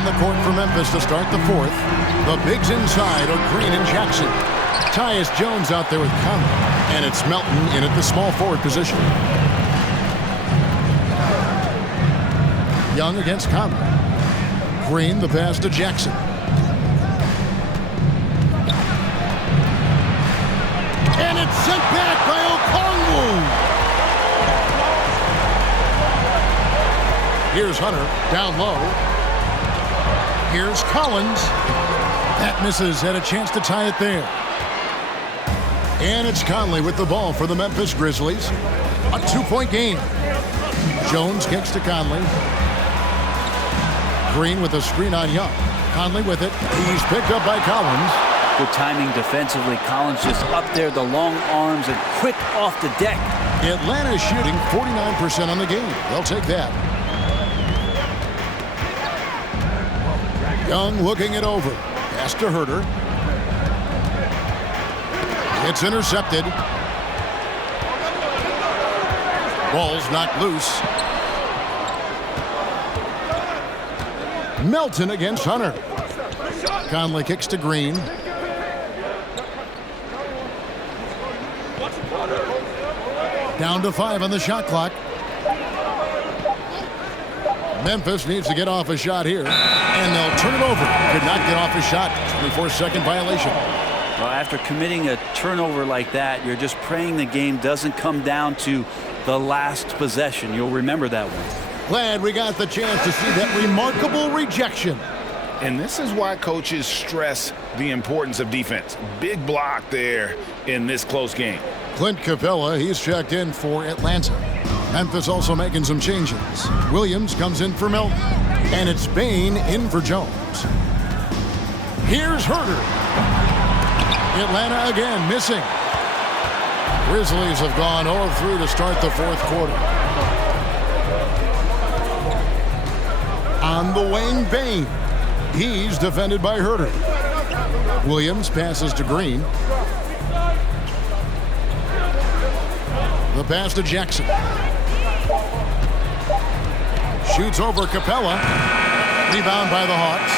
on the court for Memphis to start the fourth. The bigs inside are Green and Jackson. Tyus Jones out there with Conley. And it's Melton in at the small forward position. Young against Conley. Green, the pass to Jackson. And it's sent back by Okongwu. Here's Hunter down low. Here's Collins. That misses. Had a chance to tie it there. And it's Conley with the ball for the Memphis Grizzlies. A 2-point game. Jones kicks to Conley. Green with a screen on Young. Conley with it. He's picked up by Collins. Good timing defensively. Collins just up there, the long arms, and quick off the deck. Atlanta shooting 49% on the game. They'll take that. Young looking it over. Pass to Herter. It's intercepted. Ball's knocked loose. Melton against Hunter. Conley kicks to Green. Down to 5 on the shot clock. Memphis needs to get off a shot here, and they'll turn it over. Could not get off a shot. 24-second violation. Well, after committing a turnover like that, you're just praying the game doesn't come down to the last possession. You'll remember that one. Glad we got the chance to see that remarkable rejection. And this is why coaches stress the importance of defense. Big block there in this close game. Clint Capella, he's checked in for Atlanta. Memphis also making some changes. Williams comes in for Melton. And it's Bain in for Jones. Here's Herter. Atlanta again missing. Grizzlies have gone 0-3 to start the fourth quarter. On the wing, Bain. He's defended by Herter. Williams passes to Green. The pass to Jackson. Shoots over Capella. Rebound by the Hawks.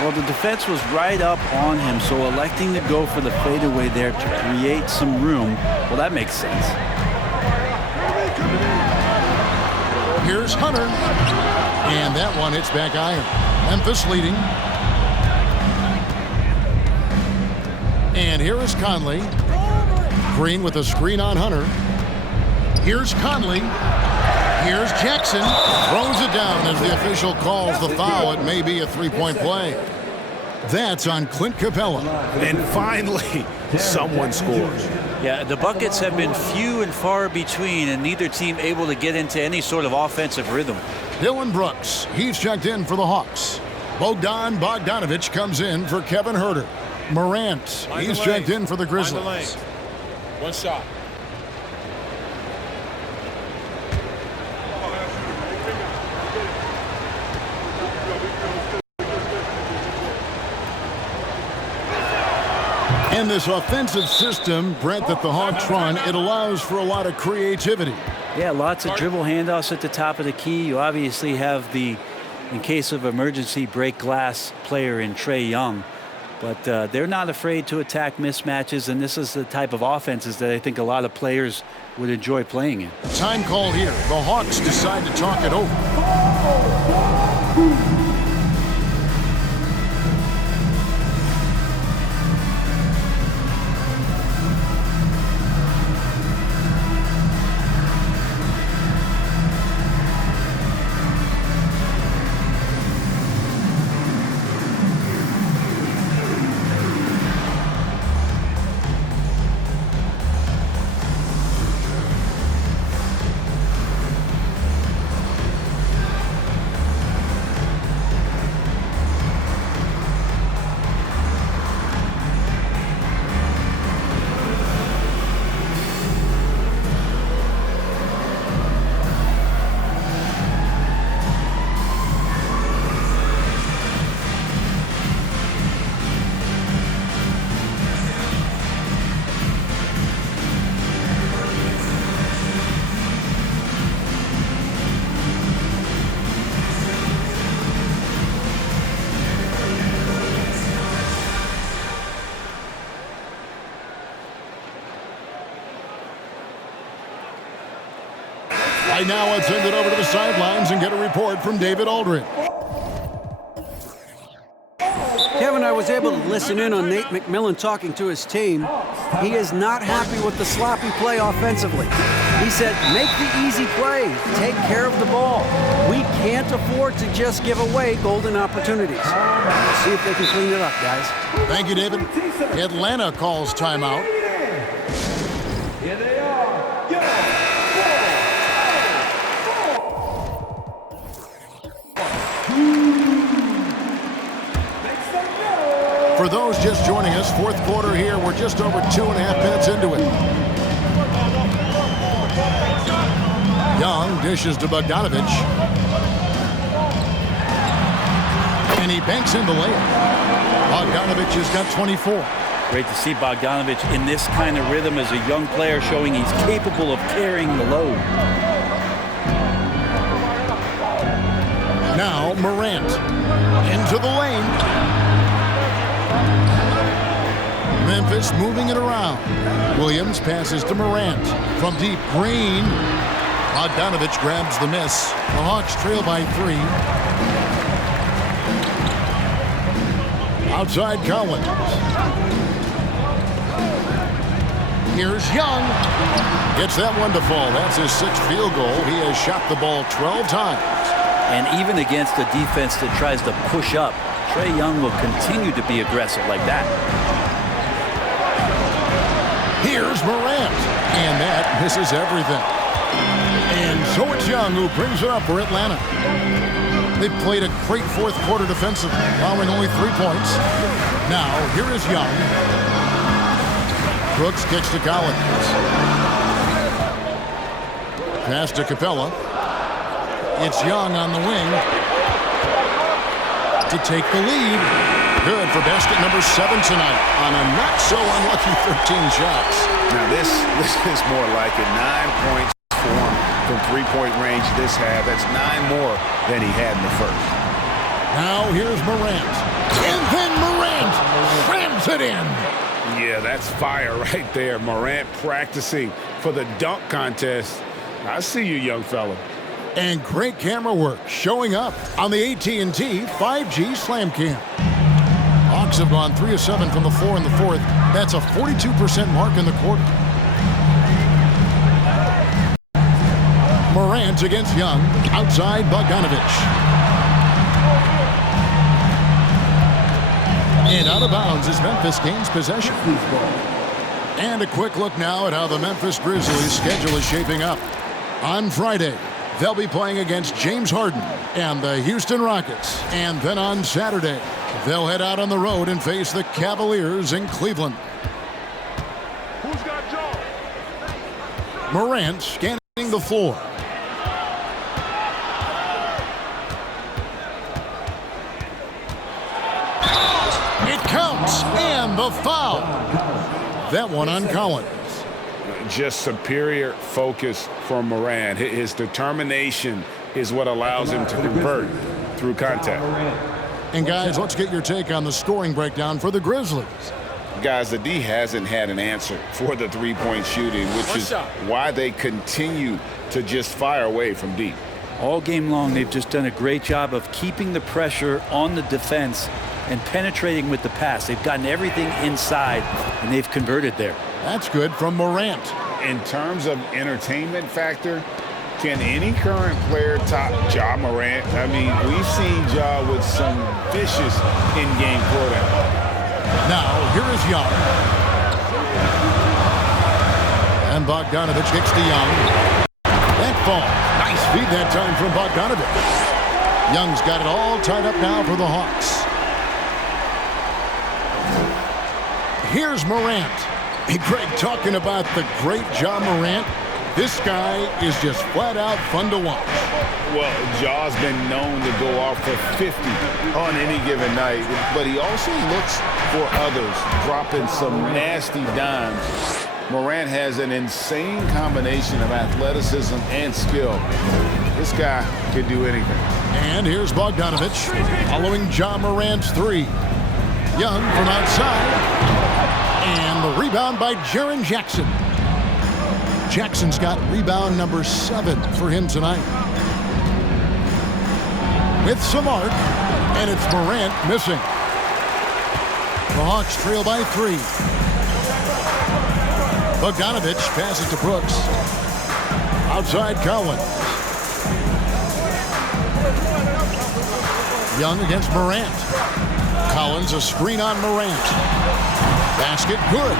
Well, the defense was right up on him, so electing to go for the fadeaway there to create some room, well, that makes sense. Here's Hunter. And that one hits back iron. Memphis leading. And here is Conley. Green with a screen on Hunter. Here's Conley. Here's Jackson. Throws it down as the official calls the foul. It may be a three-point play. That's on Clint Capella. And finally, someone scores. Yeah, the buckets have been few and far between, and neither team able to get into any sort of offensive rhythm. Dylan Brooks, he's checked in for the Hawks. Bogdan Bogdanovic comes in for Kevin Herter. Morant, he's checked in for the Grizzlies. One shot. And this offensive system, Brent, that the Hawks run, it allows for a lot of creativity. Yeah, lots of dribble handoffs at the top of the key. You obviously have the, in case of emergency, break glass player in Trae Young. But they're not afraid to attack mismatches, and this is the type of offenses that I think a lot of players would enjoy playing in. Time call here. The Hawks decide to talk it over. Right now, let's send it over to the sidelines and get a report from David Aldridge. Kevin, I was able to listen in on Nate McMillan talking to his team. He is not happy with the sloppy play offensively. He said, make the easy plays, take care of the ball. We can't afford to just give away golden opportunities. We'll see if they can clean it up, guys. Thank you, David. Atlanta calls timeout. Here they are. For those just joining us, fourth quarter here. We're just over 2.5 minutes into it. Young dishes to Bogdanovich. And he banks in the layup. Bogdanovich has got 24. Great to see Bogdanovich in this kind of rhythm as a young player, showing he's capable of carrying the load. Now Morant into the lane. Memphis moving it around. Williams passes to Morant. From deep, Green. Bogdanovich grabs the miss. The Hawks trail by 3. Outside Collins. Here's Young. Gets that one to fall. That's his 6th field goal. He has shot the ball 12 times. And even against a defense that tries to push up, Trae Young will continue to be aggressive like that. Here's Morant, and that misses everything. And so it's Young who brings it up for Atlanta. They played a great fourth quarter defensively, allowing only 3 points. Now, here is Young. Brooks kicks to Collins. Pass to Capella. It's Young on the wing to take the lead. Good for basket number 7 tonight on a not-so-unlucky 13 shots. Now this is more like it. 9 points for him from three-point range this half. That's 9 more than he had in the first. Now here's Morant. And then Morant rams it in. Yeah, that's fire right there. Morant practicing for the dunk contest. I see you, young fella. And great camera work showing up on the AT&T 5G Slam Cam. Hawks have gone 3 of 7 from the floor in the fourth. That's a 42% mark in the quarter. Morant against Young. Outside Bogdanovich. And out of bounds as Memphis gains possession. And a quick look now at how the Memphis Grizzlies schedule is shaping up. On Friday, they'll be playing against James Harden and the Houston Rockets. And then on Saturday, they'll head out on the road and face the Cavaliers in Cleveland. Who's got Joe? Morant scanning the floor. It counts, and the foul. That one on Collins. Just superior focus from Morant. His determination is what allows him to convert through contact. And guys, let's get your take on the scoring breakdown for the Grizzlies. Guys, the D hasn't had an answer for the three-point shooting, which is why they continue to just fire away from deep. All game long, they've just done a great job of keeping the pressure on the defense and penetrating with the pass. They've gotten everything inside, and they've converted there. That's good from Morant. In terms of entertainment factor, can any current player top Ja Morant? I mean, we've seen Ja with some vicious in-game throwdown. Now, here is Young. And Bogdanovich kicks to Young. That fall. Nice feed that time from Bogdanovich. Young's got it all tied up now for the Hawks. Here's Morant. Hey, Greg, talking about the great Ja Morant, this guy is just flat out fun to watch. Well, Ja's been known to go off for 50 on any given night, but he also looks for others, dropping some nasty dimes. Morant has an insane combination of athleticism and skill. This guy can do anything. And here's Bogdanovich following Ja Morant's three. Young from outside. And the rebound by Jaren Jackson. Jackson's got rebound number 7 for him tonight. With some arc, and it's Morant missing. The Hawks trail by 3. Bogdanovich passes to Brooks. Outside Collins. Young against Morant. Collins a screen on Morant. Basket good.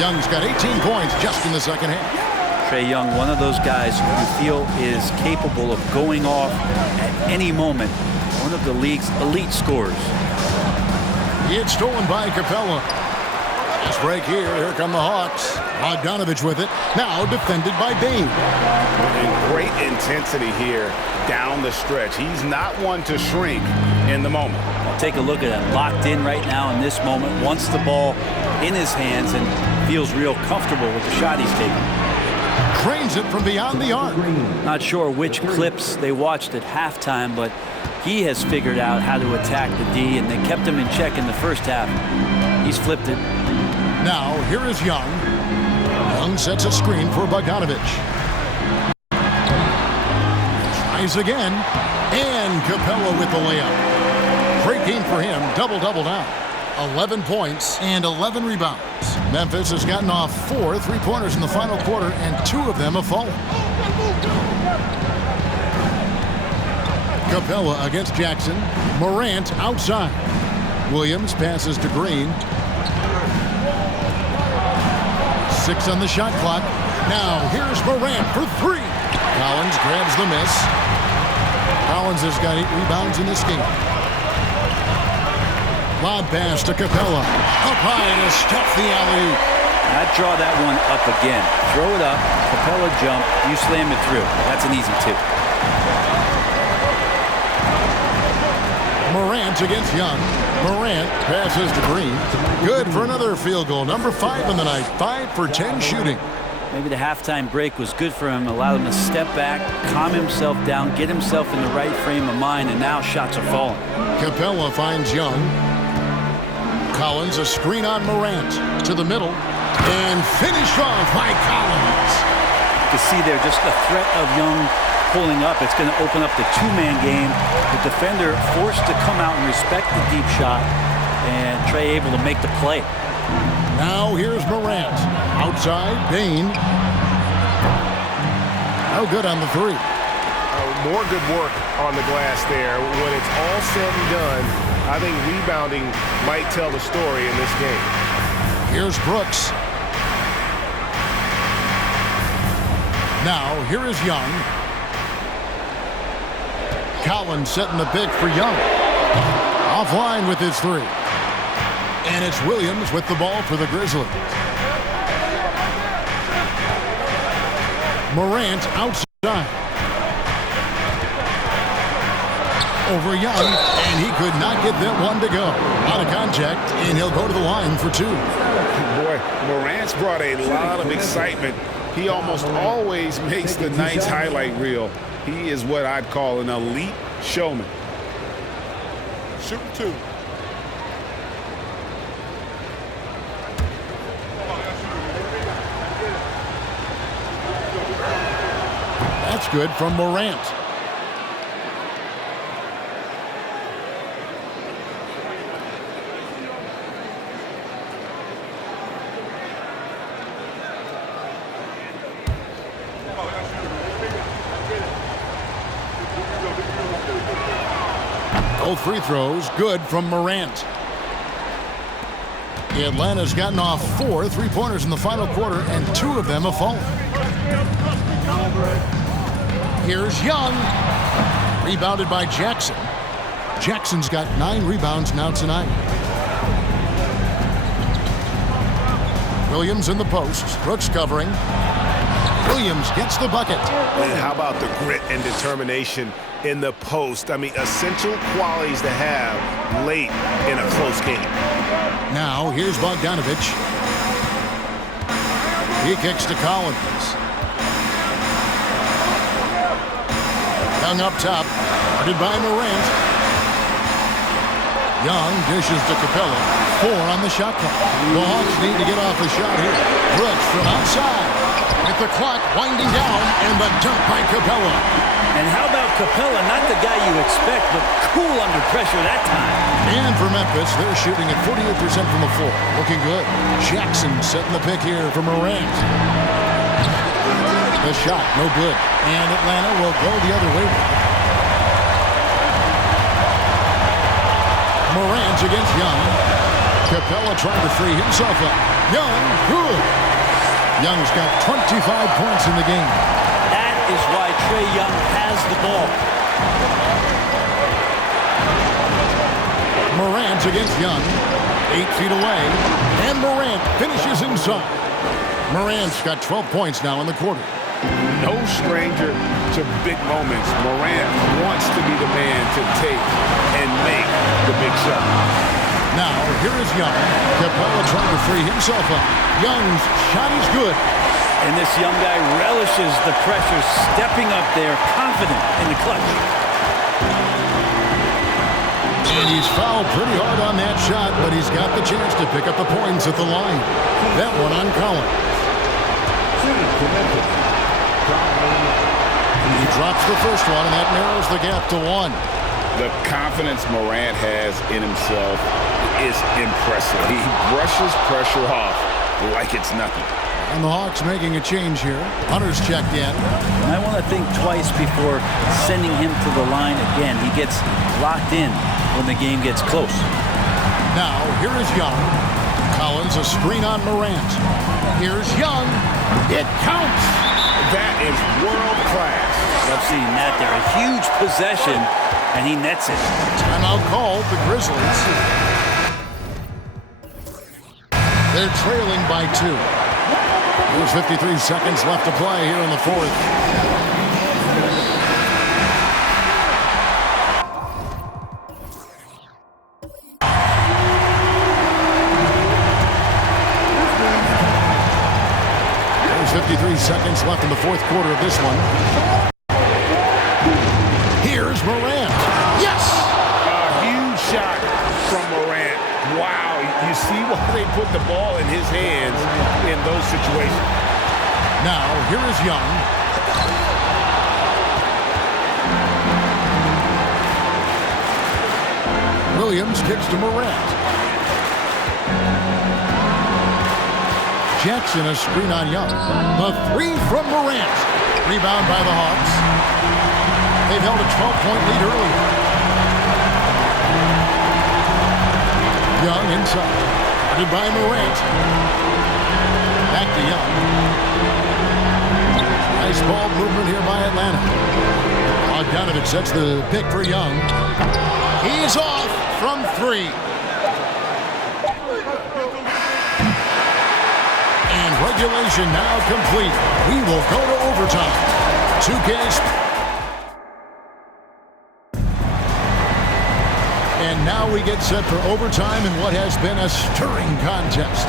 Young's got 18 points just in the second half. Trae Young, one of those guys who you feel is capable of going off at any moment. One of the league's elite scorers. It's stolen by Capella. This break here. Here come the Hawks. Bogdanovich with it. Now defended by Bane. And great intensity here down the stretch. He's not one to shrink in the moment. Well, take a look at it. Locked in right now in this moment. Wants the ball in his hands and feels real comfortable with the shot he's taking. Trains it from beyond the arc. Not sure which clips they watched at halftime, but he has figured out how to attack the D, and they kept him in check in the first half. He's flipped it. Now, here is Young. Young sets a screen for Bogdanovich. Tries again. And Capella with the layup. Great game for him. Double-double now. 11 points and 11 rebounds. Memphis has gotten off 4 3-pointers in the final quarter, and 2 of them have fallen. Capella against Jackson. Morant outside. Williams passes to Green. 6 on the shot clock. Now here's Morant for 3. Collins grabs the miss. Collins has got 8 rebounds in this game. Lob pass to Capella. Up high to stuff the alley. I'd draw that one up again. Throw it up, Capella jump, you slam it through. That's an easy 2. Morant against Young. Morant passes to Green. Good for another field goal. Number 5 on the night. 5 for 10 shooting. Maybe the halftime break was good for him. Allowed him to step back, calm himself down, get himself in the right frame of mind, and now shots are falling. Capella finds Young. Collins a screen on Morant to the middle. And finished off by Collins. You can see there just the threat of Young pulling up. It's going to open up the 2-man game. The defender forced to come out and respect the deep shot, and Trae able to make the play. Now here's Morant. Outside, Bane. No good on the 3. More good work on the glass there. When it's all said and done, I think rebounding might tell the story in this game. Here's Brooks. Now, here is Young. Collins setting the pick for Young. Offline with his 3. And it's Williams with the ball for the Grizzlies. Morant outside. Over Young, and he could not get that one to go. Out of contact, and he'll go to the line for 2. Boy, Morant's brought a lot of excitement. He almost always makes the night's highlight reel. He is what I'd call an elite showman. Shoot 2. That's good from Morant. Both free throws good from Morant. Atlanta's gotten off 4 3-pointers in the final quarter, and 2 of them have fallen. Here's Young. Rebounded by Jackson. Jackson's got 9 rebounds now tonight. Williams in the post. Brooks covering. Williams gets the bucket. And how about the grit and determination in the post? I mean, essential qualities to have late in a close game. Now, here's Bogdanovich. He kicks to Collins. Young up top. Guarded by Morant. Young dishes to Capella. 4 on the shot clock. The Hawks need to get off a shot here. Brooks from outside. With the clock winding down, and the dunk by Capella. And how about Capella? Not the guy you expect, but cool under pressure that time. And for Memphis, they're shooting at 48% from the floor. Looking good. Jackson setting the pick here for Morant. The shot, no good. And Atlanta will go the other way. Morant against Young. Capella trying to free himself up. Young, good. Young's got 25 points in the game. That is why Trae Young has the ball. Morant against Young. 8 feet away. And Morant finishes inside. Morant's got 12 points now in the quarter. No stranger to big moments. Morant wants to be the man to take and make the big shot. Now, here is Young. Capella trying to free himself up. Young's shot is good. And this young guy relishes the pressure, stepping up there, confident in the clutch. And he's fouled pretty hard on that shot, but he's got the chance to pick up the points at the line. That one on Collins. He drops the first one, and that narrows the gap to 1. The confidence Morant has in himself is impressive. He brushes pressure off like it's nothing. And the Hawks making a change here. Hunter's checked in. I want to think twice before sending him to the line again. He gets locked in when the game gets close. Now, here is Young. Collins, a screen on Morant. Here's Young. It counts. That is world class. Love seeing that there. A huge possession, and he nets it. Timeout called the Grizzlies. They're trailing by 2. There's 53 seconds left to play here in the fourth. There's 53 seconds left in the fourth quarter of this one. Here's Morant. Yes! A huge shot from Morant. Wow, you see why they put the ball in his hands in those situations. Now, here is Young. Williams kicks to Morant. Jackson, a screen on Young. The 3 from Morant. Rebound by the Hawks. They've held a 12-point lead earlier. Young inside. Guarded by Morant. Back to Young. Nice ball movement here by Atlanta. Bogdanovich sets the pick for Young. He's off from 3. And regulation now complete. We will go to overtime. 2K. And now we get set for overtime in what has been a stirring contest.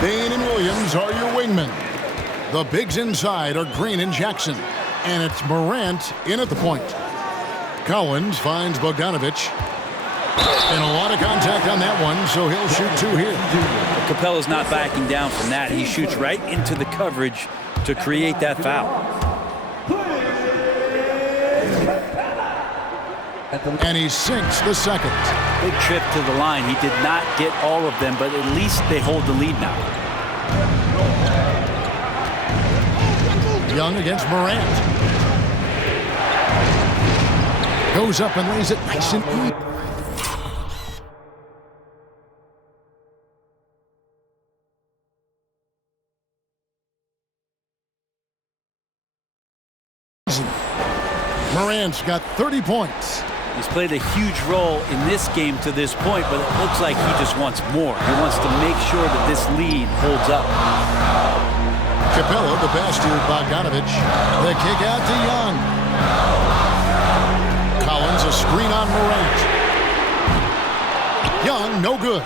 Bain and Williams are your wingmen. The bigs inside are Green and Jackson. And it's Morant in at the point. Collins finds Bogdanovich. And a lot of contact on that one, so he'll shoot 2 here. Capella's not backing down from that. He shoots right into the coverage to create that foul. And he sinks the second. Big trip to the line. He did not get all of them, but at least they hold the lead now. Young against Morant. Goes up and lays it nice and easy. Morant's got 30 points. He's played a huge role in this game to this point, but it looks like he just wants more. He wants to make sure that this lead holds up. Capella, the pass to Bogdanovich. The kick out to Young. Collins, a screen on Morant. Young, no good.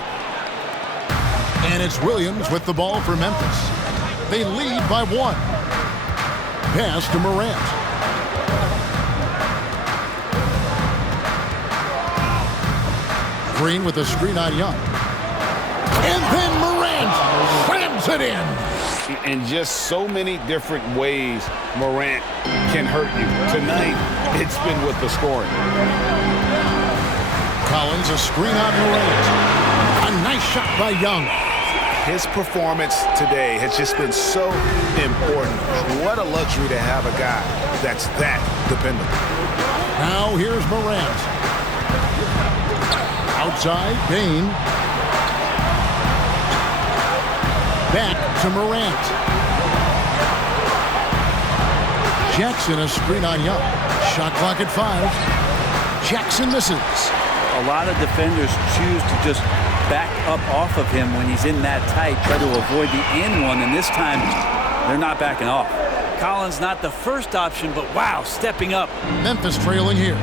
And it's Williams with the ball for Memphis. They lead by 1. Pass to Morant. Green with a screen on Young. And then Morant slams it in. And just so many different ways Morant can hurt you. Tonight, it's been with the scoring. Collins, a screen on Morant. A nice shot by Young. His performance today has just been so important. What a luxury to have a guy that's that dependable. Now here's Morant. Outside, Bain. Back to Morant. Jackson, a screen on Young. Shot clock at 5. Jackson misses. A lot of defenders choose to just back up off of him when he's in that tight, try to avoid the and one, and this time they're not backing off. Collins not the first option, but wow, stepping up. Memphis trailing here.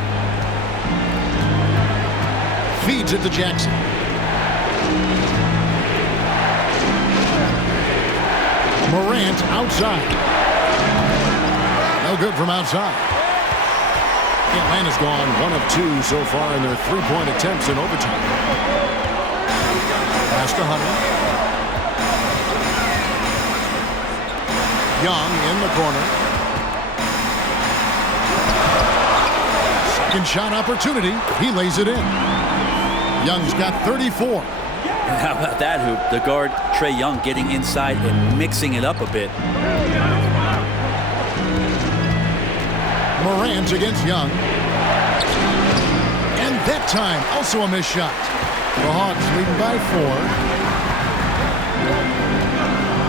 Feeds it to Jackson. Morant outside. No good from outside. Atlanta's gone 1 of 2 so far in their 3-point attempts in overtime. Pass to Hunter. Young in the corner. Second shot opportunity. He lays it in. Young's got 34. And how about that hoop? The guard, Trae Young, getting inside and mixing it up a bit. Morant against Young. And that time, also a missed shot. The Hawks leading by 4.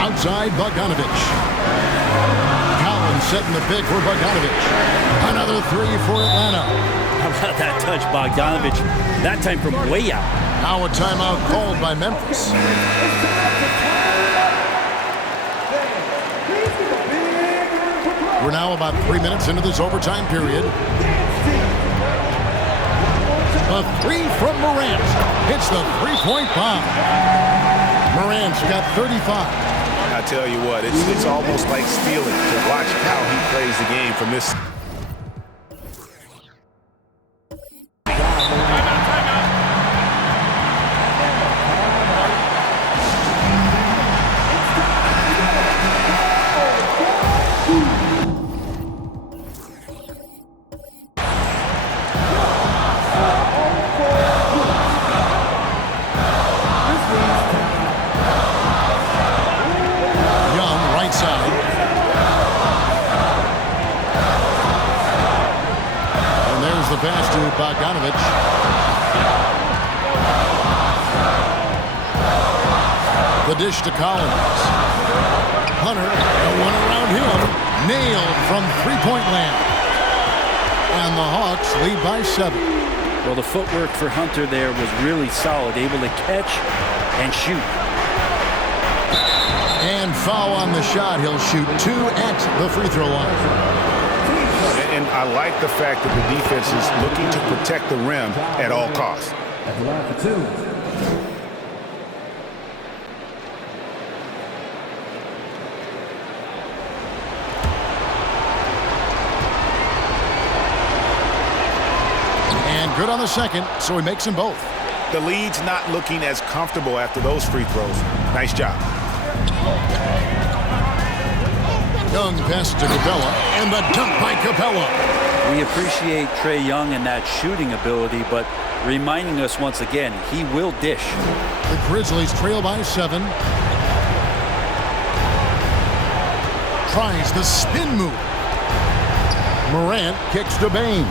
Outside, Bogdanovich. Collins setting the pick for Bogdanovich. Another 3 for Atlanta. How about that touch, Bogdanovich? That time from way out. Now a timeout called by Memphis. We're now about 3 minutes into this overtime period. A 3 from Morant. Hits the 3-point bomb. Morant's got 35. I tell you what, it's almost like stealing to watch how he plays the game from this. Bogdanovich. The dish to Collins. Hunter, the one around him, nailed from 3-point land. And the Hawks lead by 7. Well, the footwork for Hunter there was really solid, able to catch and shoot. And foul on the shot. He'll shoot 2 at the free throw line. And I like the fact that the defense is looking to protect the rim at all costs. At the line for 2. And good on the second, so he makes them both. The lead's not looking as comfortable after those free throws. Nice job. Young pass to Capella, and the dunk by Capella. We appreciate Trae Young and that shooting ability, but reminding us once again, he will dish. The Grizzlies trail by 7. Tries the spin move. Morant kicks to Bain.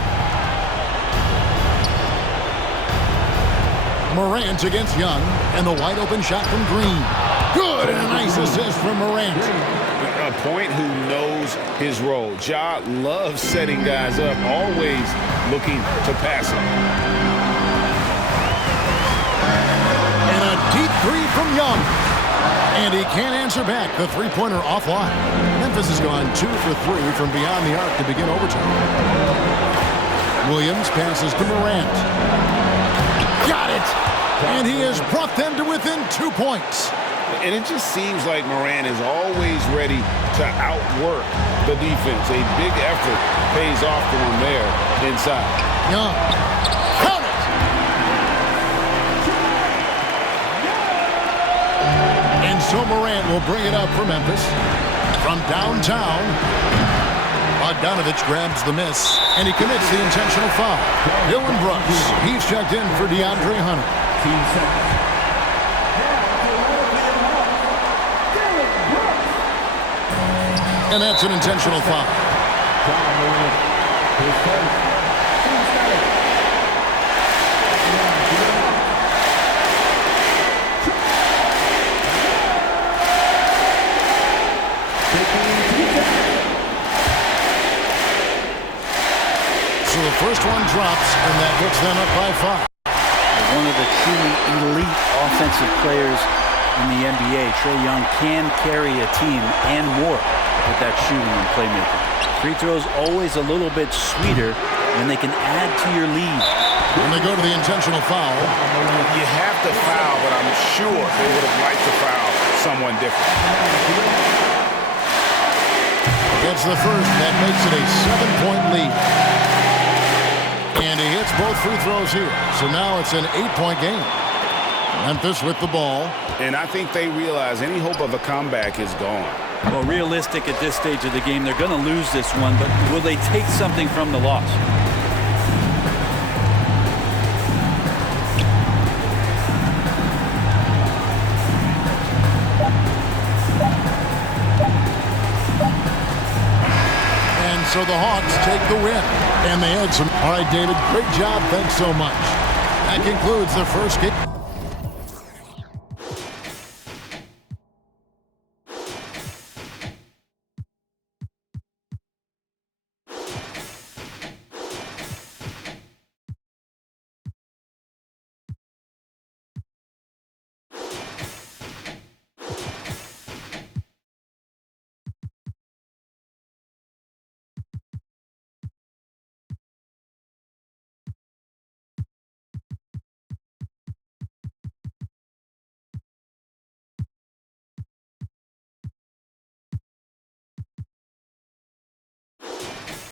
Morant against Young, and the wide open shot from Green. Good, and a nice assist from Morant. A point who knows his role. Ja loves setting guys up, always looking to pass him. And a deep 3 from Young. And he can't answer back. The three-pointer offline. Memphis has gone 2 for 3 from beyond the arc to begin overtime. Williams passes to Morant. Got it! And he has brought them to within 2 points. And it just seems like Morant is always ready to outwork the defense. A big effort pays off for him there inside. Young. Count it! And so Morant will bring it up for Memphis. From downtown, Bogdanovich grabs the miss, and he commits the intentional foul. Dylan Brooks, he's checked in for DeAndre Hunter. And that's an intentional foul. So the first one drops, and that puts them up by 5. One of the truly elite offensive players in the NBA, Trae Young can carry a team and more with that shooting and playmaking. Free throws always a little bit sweeter when they can add to your lead. When they go to the intentional foul. You have to foul, but I'm sure they would have liked to foul someone different. It's the first. That makes it a 7-point lead. And he hits both free throws here. So now it's an 8-point game. Memphis with the ball. And I think they realize any hope of a comeback is gone. Well, realistic at this stage of the game, they're going to lose this one, but will they take something from the loss? And so the Hawks take the win. And they had some. All right, David, great job. Thanks so much. That concludes the first game.